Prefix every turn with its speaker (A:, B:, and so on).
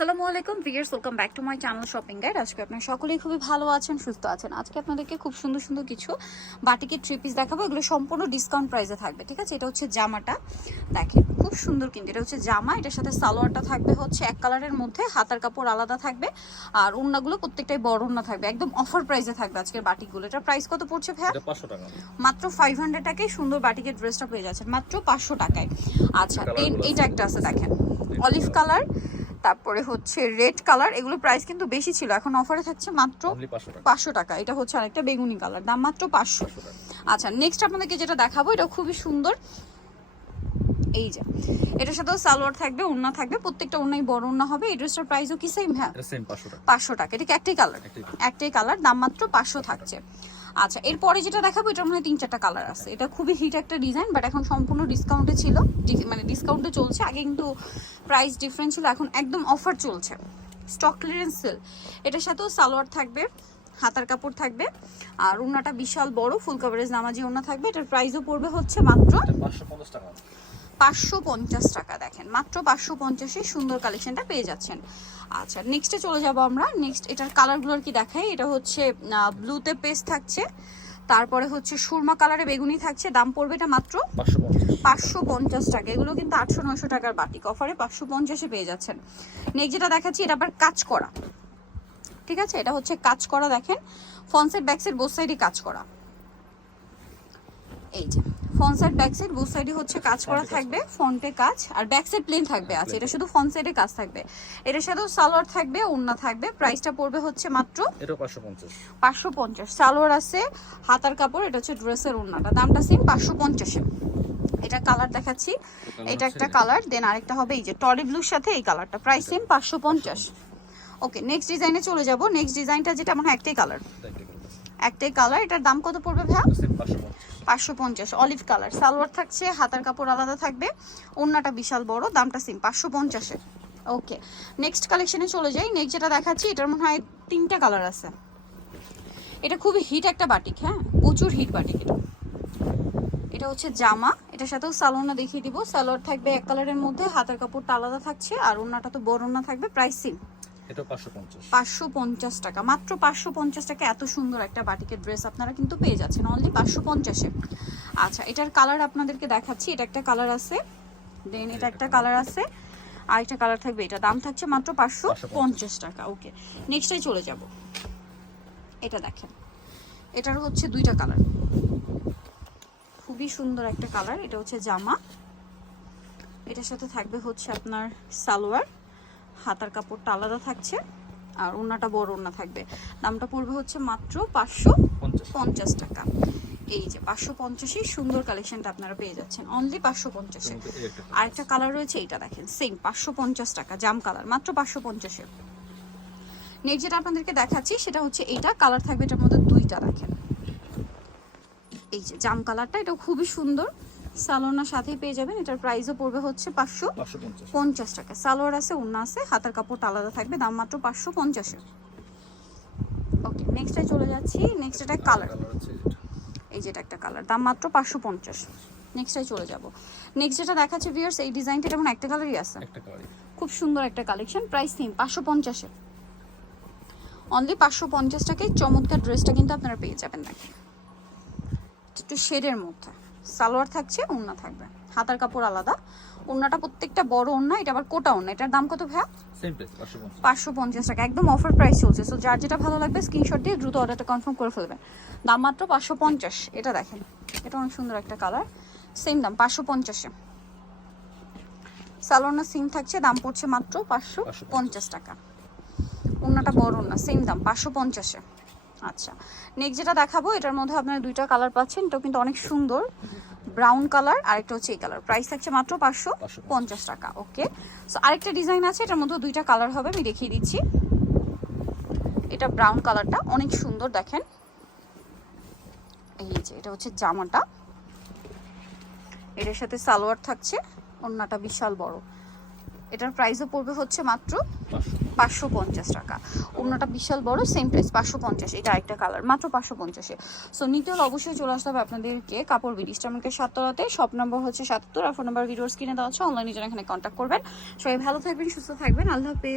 A: আসসালামু আলাইকুম viewers welcome back to my channel shopping guide. আজকে আপনারা সকলেই খুবই ভালো আছেন সুস্থ আছেন। আজকে আপনাদেরকে খুব সুন্দর সুন্দর কিছু বাটিকের থ্রি পিস দেখাবো। এগুলো সম্পূর্ণ ডিসকাউন্ট প্রাইসে থাকবে ঠিক আছে? এটা হচ্ছে জামাটা। দেখেন খুব সুন্দর কিন্তু। এটা হচ্ছে জামা এটার সাথে সালোয়ারটা থাকবে হচ্ছে এক কালারের মধ্যে হাতার কাপড় আলাদা থাকবে আর ওড়নাগুলো প্রত্যেকটাই বড় ওড়না থাকবে। একদম অফার প্রাইসে থাকবে আজকের বাটিকগুলো। এটার প্রাইস কত পড়ছে ভাইয়া?
B: টাকা।
A: মাত্র ফাইভ হান্ড্রেড টাকায় সুন্দর বাটিকের ড্রেসটা পেয়ে যাচ্ছেন। মাত্র পাঁচশো টাকায়। আচ্ছা এইটা একটা আছে দেখেন। অলিভ কালার তারপরে হচ্ছে রেড কালার এগুলো প্রাইস কিন্তু বেশি ছিল। এখন অফারে থাকছে মাত্র
B: পাঁচশো টাকা।
A: এটা হচ্ছে আরেকটা বেগুনি কালার দাম মাত্র পাঁচশো। আচ্ছা নেক্সট আপনাদেরকে যেটা দেখাবো এটা খুবই সুন্দর। এই যে এটার সাথেও সালোয়ার থাকবে ওড়না থাকবে প্রত্যেকটা ওড়নাই বড় ওড়না হবে। এই ড্রেসটার প্রাইসও কি সেম হ্যাঁ?
B: পাঁচশো টাকা।
A: এটা কি একটাই কালার?
B: একটাই
A: একটাই কালার দাম মাত্র পাঁচশো থাকছে। আচ্ছা এরপরে যেটা দেখাবো এটার মধ্যে তিন চারটা কালার আছে। এটা খুবই হিট একটা ডিজাইন বাট এখন সম্পূর্ণ ডিসকাউন্টে ছিল। মানে ডিসকাউন্টে চলছে। আগে কিন্তু প্রাইস ডিফারেন্ট ছিল এখন একদম অফার চলছে। Stock clearance sale. এটার সাথেও সালোয়ার থাকবে হাতার কাপড় থাকবে আর ওড়নাটা বিশাল বড় ফুল কভারেজ নামাজি ওড়না থাকবে। এটার প্রাইসও পড়বে হচ্ছে মাত্র
B: পাঁচশো পঞ্চাশ টাকা।
A: দেখেন। মাত্র পাঁচশো পঞ্চাশে সুন্দর কালেকশনটা পেয়ে যাচ্ছেন। আচ্ছা নেক্সটে চলে যাব আমরা। নেক্সট এটার কালারগুলোর কি দেখাই? এটা হচ্ছে ব্লুতে পেস্ট থাকছে। তারপরে হচ্ছে সুরমা কালারে বেগুনি থাকছে দাম পড়বে এটা মাত্র
B: পাঁচশো পঞ্চাশ।
A: টাকা। এগুলো কিন্তু আটশো নয়শো টাকার বাটিক অফারে পাঁচশো পঞ্চাশে পেয়ে যাচ্ছেন। নেক্সট যেটা দেখাচ্ছি এটা আবার কাজ করা। ঠিক আছে? এটা হচ্ছে কাজ করা দেখেন। ফনসেট ব্যাক সাইড বোথ সাইডে কাজ করা। এই যে। Front side back side both সাইডে হচ্ছে কাজ করা থাকবে ফ্রন্টে কাজ আর ব্যাক সাইড প্লেন থাকবে আছে। এটা শুধু ফ্রন্ট সাইডে কাজ থাকবে। এটার সাথেও সালোয়ার থাকবে ওড়না থাকবে প্রাইসটা পড়বে হচ্ছে মাত্র
B: পাঁচশো পঞ্চাশ।
A: সালোয়ার আছে হাতার কাপড় এটা হচ্ছে ড্রেসের ওড়নাটা। দামটা সেম পাঁচশো পঞ্চাশে। এটা কালার দেখাচ্ছি। এটা একটা কালার দেন আরেকটা হবে এই যে টরি ব্লুর সাথে এই কালারটা প্রাইস সেম পাঁচশো পঞ্চাশ। ওকে নেক্সট ডিজাইনে চলে যাব। নেক্সট ডিজাইনটা যেটা আমার একটাই কালার একটাই কালার এটার দাম কত পড়বে ভাইয়া?
B: পাঁচশো পঞ্চাশ
A: অলিভ কালার সালোয়ার থাকছে, হাতার কাপড় আলাদা থাকবে, ওড়নাটা বিশাল বড়, দামটা সেম পাঁচশো পঞ্চাশের ওকে নেক্সট কালেকশনে চলে যাই। নেক্সট যেটা দেখাচ্ছি, এটার মনে হয় তিনটা কালার আছে। এটা খুবই হিট একটা বাটিক হ্যাঁ? প্রচুর হিট বাটিক এটা। এটা হচ্ছে জামা, এটার সাথেও সালোয়ারটা দেখিয়ে দিব। সালোয়ার থাকবে এক কালারের মধ্যে, হাতার কাপড়টা আলাদা থাকছে, আর ওড়নাটা তো বড় ওড়না থাকবে প্রাইস সেম
B: পাঁচশো পঞ্চাশ।
A: টাকা। মাত্র পাঁচশো পঞ্চাশ টাকা। এত সুন্দর একটা বাটিকের ড্রেস আপনারা কিন্তু পেয়ে যাচ্ছেন। অনলি পাঁচশো পঞ্চাশে। আচ্ছা এটার কালার আপনাদেরকে দেখাচ্ছি। এটা একটা কালার আছে। দেন এটা একটা কালার আছে। আর একটা কালার থাকবে। এটা দাম থাকছে মাত্র পাঁচশো পঞ্চাশ টাকা। ওকে নেক্সটে চলে যাব। এটা দেখেন। এটার হচ্ছে দুইটা কালার খুবই সুন্দর একটা কালার এটা হচ্ছে জামা। এটার সাথে থাকবে হচ্ছে আপনার সালোয়ার। হাতার কাপড়টা আলাদা থাকছে আর ওড়নাটা বড় ওড়না থাকবে। দামটা পড়বে হচ্ছে মাত্র পাঁচশো
B: পঞ্চাশ।
A: টাকা। এই যে পাঁচশো পঞ্চাশে সুন্দর কালেকশনটা আপনারা পেয়ে যাচ্ছেন। অনলি পাঁচশো পঞ্চাশে। আরেকটা কালার রয়েছে এইটা দেখেন সেম পাঁচশো পঞ্চাশ টাকা জাম কালার মাত্র পাঁচশো পঞ্চাশে। নেক্সট যেটা আপনাদেরকে দেখাচ্ছি সেটা হচ্ছে এইটা কালার থাকবে এটার মধ্যে দুইটা দেখেন। এই যে জাম কালারটা এটা খুবই সুন্দর। সালোনার সাথেই পেয়ে যাবেন। এটার প্রাইসও পড়বে হচ্ছে পাঁচশো
B: পঞ্চাশ।
A: টাকা। সালোয়ার আছে ওড়না আছে হাতার কাপড়টা আলাদা থাকবে দাম মাত্র পাঁচশো পঞ্চাশে। ওকে নেক্সটে চলে যাচ্ছি। নেক্সট এটা কালার এই যেটা। একটা কালার দাম মাত্র পাঁচশো পঞ্চাশ। নেক্সটে চলে যাব। নেক্সট যেটা দেখাচ্ছে ভিউয়ার্স এই ডিজাইনটা যেমন একটা কালারই আছে। খুব সুন্দর একটা কালেকশন প্রাইস সেম পাঁচশো পঞ্চাশে। অনলি পাঁচশো পঞ্চাশ টাকায় চমৎকার ড্রেসটা কিন্তু আপনারা পেয়ে যাবেন দেখেন। একটু শেডের মধ্যে। সালোয়ার থাকছে ওড়না থাকবে। হাতার কাপড় আলাদা। ওড়নাটা প্রত্যেকটা বড় ওড়না এটা আবার কোটা ওড়না। এটার দাম কত ভাইয়া?
B: পাঁচশো পঞ্চাশ।
A: টাকা। একদম অফার প্রাইস চলছে। সো যার যেটা ভালো লাগবে স্ক্রিনশট দিয়ে দ্রুত অর্ডারটা কনফার্ম করে ফেলবেন। দাম মাত্র পাঁচশো পঞ্চাশ। এটা দেখেন। এটা অনেক সুন্দর একটা কালার সেম দাম পাঁচশো পঞ্চাশে। সালোনা সিম থাকছে দাম পড়ছে মাত্র পাঁচশো পঞ্চাশ টাকা। ওড়নাটা বড় না সেম দাম পাঁচশো পঞ্চাশে। আচ্ছা নেক্সট যেটা দেখাবো, এটার মধ্যে আপনারা দুইটা কালার পাচ্ছেন, এটাও কিন্তু অনেক সুন্দর। ব্রাউন কালার আর একটা হচ্ছে এই কালার প্রাইস থাকছে মাত্র পাঁচশো পঞ্চাশ টাকা ওকে সো আরেকটা ডিজাইন আছে, এটার মধ্যে দুইটা কালার হবে, আমি দেখিয়ে দিচ্ছি। এটা ব্রাউন কালারটা অনেক সুন্দর, দেখেন। এই যে, এটা হচ্ছে জামাটা। এটার সাথে সালোয়ার থাকছে অন্যটা বিশাল বড়। এটার প্রাইসও পড়বে হচ্ছে মাত্র
B: পাঁচশো।
A: পঞ্চাশ টাকা। অন্যটা বিশাল বড় সেম প্রাইস পাঁচশো পঞ্চাশ। এটা একটা কালার মাত্র পাঁচশো পঞ্চাশে। সো নিতে হলে অবশ্যই চলে আসতে হবে আপনাদেরকে কাপড় বিডিশটা আমাকে সাততলাতে সব নম্বর হচ্ছে সাতাত্তর আর ফোন নাম্বার ভিডিওস কিনে দেওয়া হচ্ছে অনলাইনে যেন এখানে কন্ট্যাক্ট করবেন। সবাই ভালো থাকবেন সুস্থ থাকবেন। আল্লাহ হাফেজ।